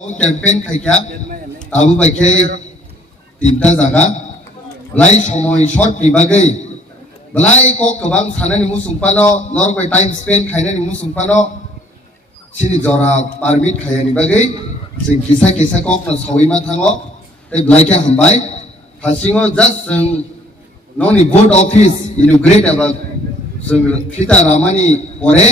campaign khaikya abu baikhe tinta jaga lai somoi short ni bagai belai ko kebang sanani musungpano norbai time spend khainani musungpano sini jora permit khayani bagai sing kisa kok na sawai ma thango tei belai kya hambai hasingo just noni board office inaugurate aba sing fita ramani pore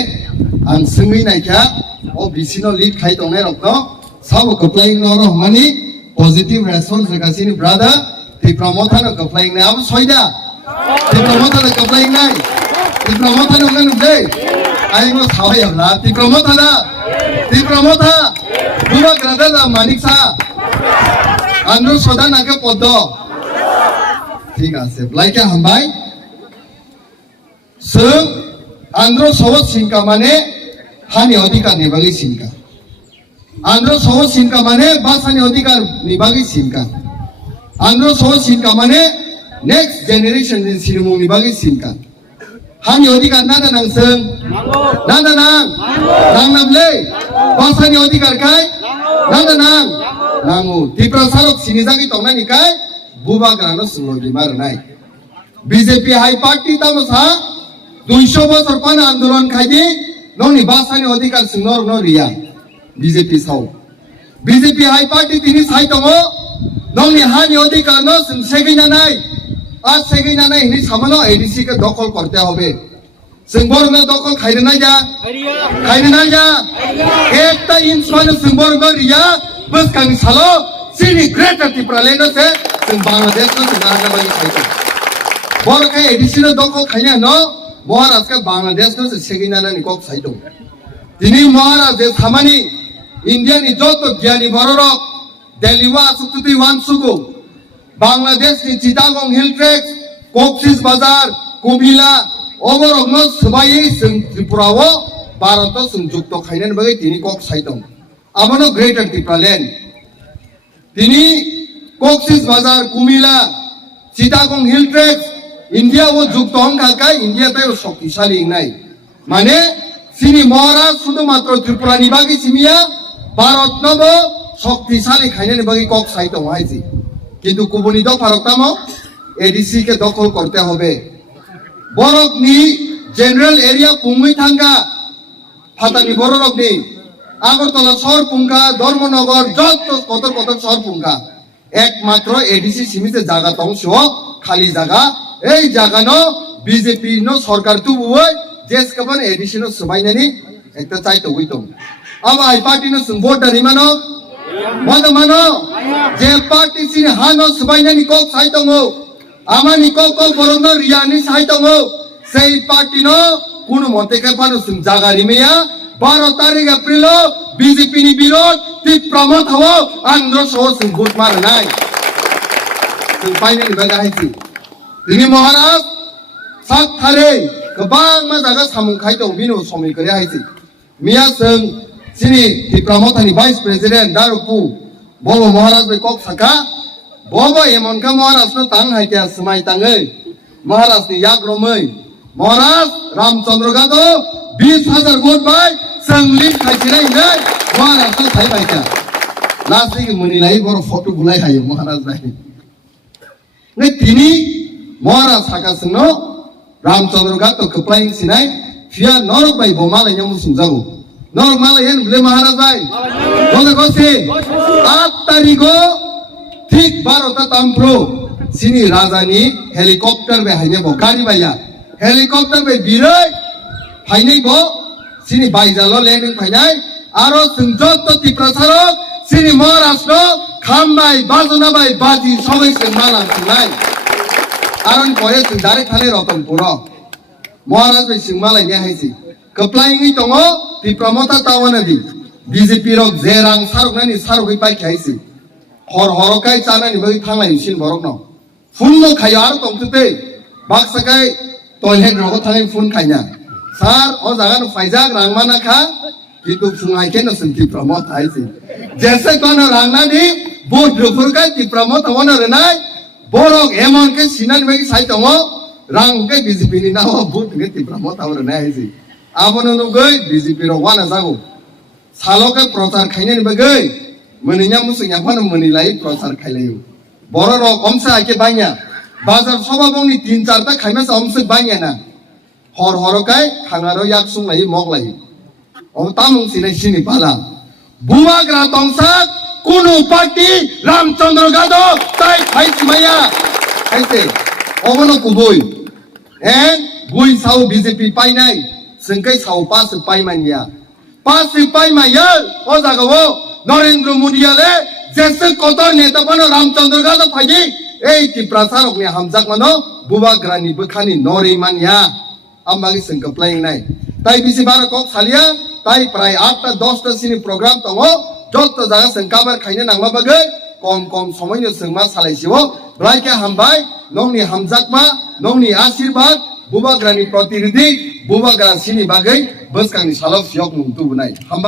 ang singui naikya o bisino lead khai tongnai rokno sabo applying no money positive response kasini brother the promoter no applying na ab soida the promoter no applying nai the promoter no ngan dei ai no sawai habla the promoter buba grada da manik sa andro soda na ke poddo ঠিক আছে লাইকে হামবাই song André সহজ সিনকা মানে হানি অধিকার নিবাগি সিনকা André সহজ সিনকা মানে বাসানি অধিকার নিবাগি সিনকা André সহজ সিনকা মানে নেক্সট জেনারেশন দিন সিনমু নিবাগি সিনকা হানি অধিকার না নাং সং না নাং নামলে বাসানি অধিকার কাই না নাংু ত্রিপুরা সারক সিনিজাগি তংনানি কাই বুবা গ্রানো সুলগি মার নাই বিজেপি হাই পার্টি তামসা 200 বছর পান আন্দোলন খাইদি ননি বাসানি অধিকার সুনর ন রিয়া বিজেপি সাও বিজেপি হাই পার্টি তিনি সাই দङ ননি হানি অধিকার ন সেগিনা নাই আর সেগিনা নাই নি সামনো এডিসি কে দখল করতে হবে সিংবর ন দখল খাইরে না যা একটা ইনসান সিংবর ন রিয়া বস কাং সালো সিনি গ্রেটার ত্রিপুরা লেন্ড সে सिंह बांग्लादेश में सिंगारना बाई खाइते बोल के एडिशनल दखल खाइना न महाराज के बांग्लादेश में सेगिनाना निकोक साइदो दिनी महाराज जे खामानि इंडिया नि जतो ज्ञानी बररक दिल्लीवा सुक्ति वानसुगु बांग्लादेश नि चिटागं हिल ट्रेक्स कक्सिस बाजार कुमिला ओबरक न सबायै सिंह त्रिपुराओ भारत सिंह जुक्त खाइनान बाई दिनी कोक साइदो आबनो ग्रेटर त्रिपुरा लैंड दिनी कक्सिस बाजार कुमिला चिटागं हिल ट्रेक्स इंडिया वो जुक्त हंका इंडिया ताई शक्तिशाली নাই মানে সিনি মহারাজ শুধুমাত্র ত্রিপুরা নিবাগী সিমিয়া ভারত নব শক্তিশালী খাইনে বাগি কক সাইতো হইছে কিন্তু কুবনি দ ফারকতামো এডিসি কে দখল করতে হবে বরকনি জেনারেল এরিয়া পুংমই থাঙ্গা ফাতানি বররকনি আগরতলা শহর পুঙ্গা ধর্মনগর যত কত শহর পুঙ্গা একমাত্র এডিসি সীমিত জায়গা তংশ খালি জায়গা এই জায়গা ন বিজেপি ন সরকার তুবুই জেস কবন এডিসি ন সবাইনানি একটা চাইতো হইতো আবা আই পার্টি ন ভোট দানি মানো যে পার্টি সিন হান সবাইনানি কক চাইতো আমানি কক বরন রিয়ানি চাইতো সেই পার্টি ন কোন মতে কে পানো জায়গা রিমিয়া 12 তারিখ এপ্রিল বিজেপি নি বিরোধ তি প্রমোট হও আন্ধ্র সহ ভোট মার নাই ফাইনালি বাগা হাইছি তিনি মহারাজ সাত থারে গোবাং মা জায়গা সামুং খাইতো বিনো সময় করে হাইছি মিয়া সং সিনি তি প্রমোটানি ভাইস প্রেসিডেন্ট দারুপু বব মহারাজ বে কক সাকা বব এমন কা মহারাজ ন তাং হাইতে সমাই তাঙ্গৈ মহারাজ নি ইয়াগ্রমৈ মহারাজ রামচন্দ্র গাদো 20,000 ভোট ভাই संगलिन खाइसिनाय नै महाराज तो थाइ बाइका लास्टि मुनिलाई बर फटो बुलाइ हायो महाराज भाइ नै तिनी महाराज साकासंग रामचंद्र गा तो खप्लाइ सिनाय फिया नरक भाइ बमालाय न्यामु सुंजागो नरक मालाय हेन बुले महाराज भाइ बोले गसे 8 तारिखो ठीक 12 तामप्रो सिनी राजानी हेलिकप्टर बे हाइने ब गाडी बाया हेलिकप्टर बे बिरै हाइनै ब सिनी बाइजालो ल्यान्डिङ फाइनाय आरो संजत टिप्रसारक सिनी महाराष्ट्र खामबाय बाजनाबाय बाजी सबै माला सुनाय आरन परे जों डाइरेक्ट थाले रतनपुर महाराज बाय सिंमालाय ने हाइसि कप्लाइङै दङ टिप्रमता तावनादि बिजेपि रक जेरां सारकनानि सारकै बाय खाइसि हरकाय चानानि बै थांलाय सिन बरक न फुननो खायो आरो दंतै बाक्साकाय टयलेट रग थांलाय फुन खायना सार ओ जागान फाइजाक रांगमाना खा किन्तु फुंगाय के न संति प्रमोट आइसे जैसे कोन रांगनानि बोट रुफुरका ति प्रमोट होन रनाय बोरक एमन के सिनान बेगि साइ दङ रांग के बिजेपि नि नाव बोट के ति प्रमोट आवर नाय आइसे आबन न गय बिजेपि र वाना जागो सालके प्रचार खाइने बगै Menanya musik yang mana menilai prasar kailayu. Borok omsa ake banyak. Bazar soba bong ni 3-4 ta khaima sa omsa banyak na. Hor kai khangaro yak sung lai mok lai. Om tamung sini pala. Buwa gra tongsa kuno party Ramchandra Gado tai khai simaya. Kaise obono kubui. Bui sau BJP pai nai. Sengkai sau pas pai mania. Pas pai maya o jagawo Narendra Modi ale jese kotor neta bano Ramchandra Gado phaji ei ti prasarok ni hamjak mano buwa grani bukhani nori mania. Ambagi sengkaplai nai. Tai bisi bara kok salia tai prai 8-10 ta sini program tongo jot jaga sengkabar khaina nangma bagai kom somoyno sengma salaisiwo blaike hambai nongni hamjakma nongni ashirwad buba grani protinidhi buba gran sini bagai beskangni salok siok mungtu bunai hambai